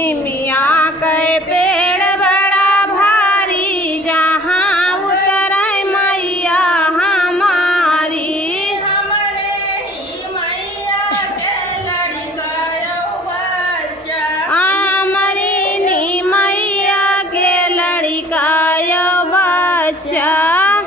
निमिया के पेड़ बड़ा भारी, जहाँ उतरे मैया हमारी। हमरे ही मैया के लड़का बच्चा, हमारी नी मैया के लड़का बच्चा।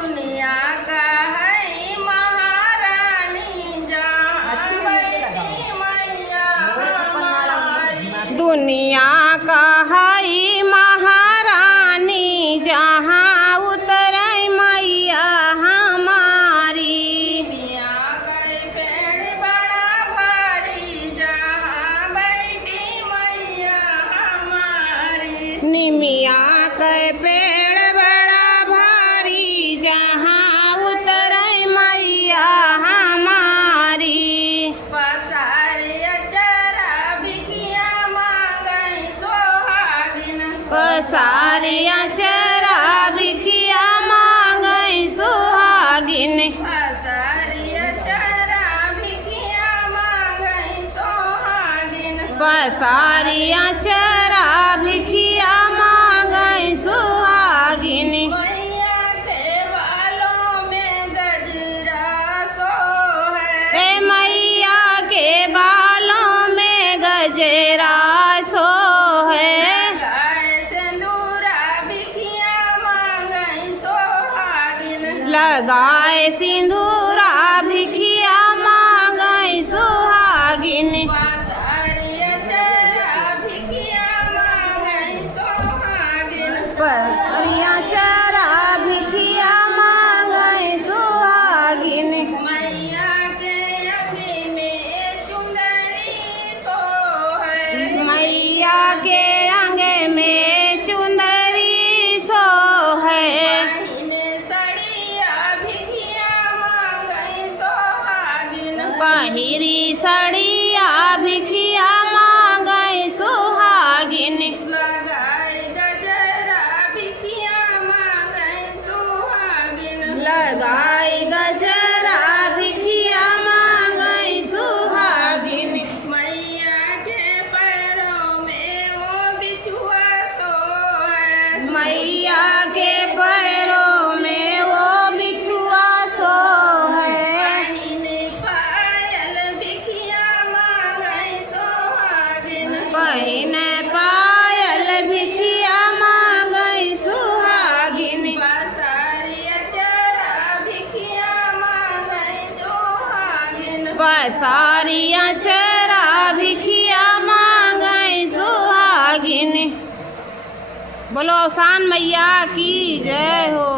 दुनिया का है महारानी, जहाँ बैठी मैया हमारी। दुनिया का है महारानी, जहाँ उतरे मैया हमारी। निमिया के पेड़ बड़ा भारी, जहाँ बैठी मैया हमारी। निमिया के पेड़ बड़ा भारी, जहाँ उतरे मैया हमारी। पसारिया चरा बिकिया मांगई सोहागिन, पसारिया चरा बिखिया मांगई सुहागिन। पसारिया चरा बिकिया मांगई सोहागिन। पसारिया चरा भिखिया मांगई सुहागिन। मैया के बालों में गजरा सोहे, ए मैया के बालों में गजरा सोहे। गाय सिंदूरा बिकिया मांगई सोहागिन। लगाए सिंदूरा भिखिया मांगई सुहागिन। पसारिया चरा बिकिया मांगई सोहागिन। पसारिया चरा भिखिया मांगई सुहागिन। मैया के अंगे में चुंदरी सोहे, मैया के अंगे में चुंदरी सोहे। पहिने सड़िया भिकिया मांगई सोहागिन। पहिरी सड़िया भिखिया मांगई सुहागिन। लगाई गजरा भिकिया मांगई सोहागिन। लगाई गजरा भिखिया मांगई सुहागिन। मैया के पैरों में वो बिछुआ सोहे, मैया के पैरों में वो बिछुआ सोहे। पहिने पायल भिकिया मांगई सोहागिन। पहिने पायल भिखिया मांगई सुहागिन। पसारिया चरा भिकिया मांगई सोहागिन। पसारिया चरा भिखिया मांगई सुहागिन। बोलो शान मैया की जय हो।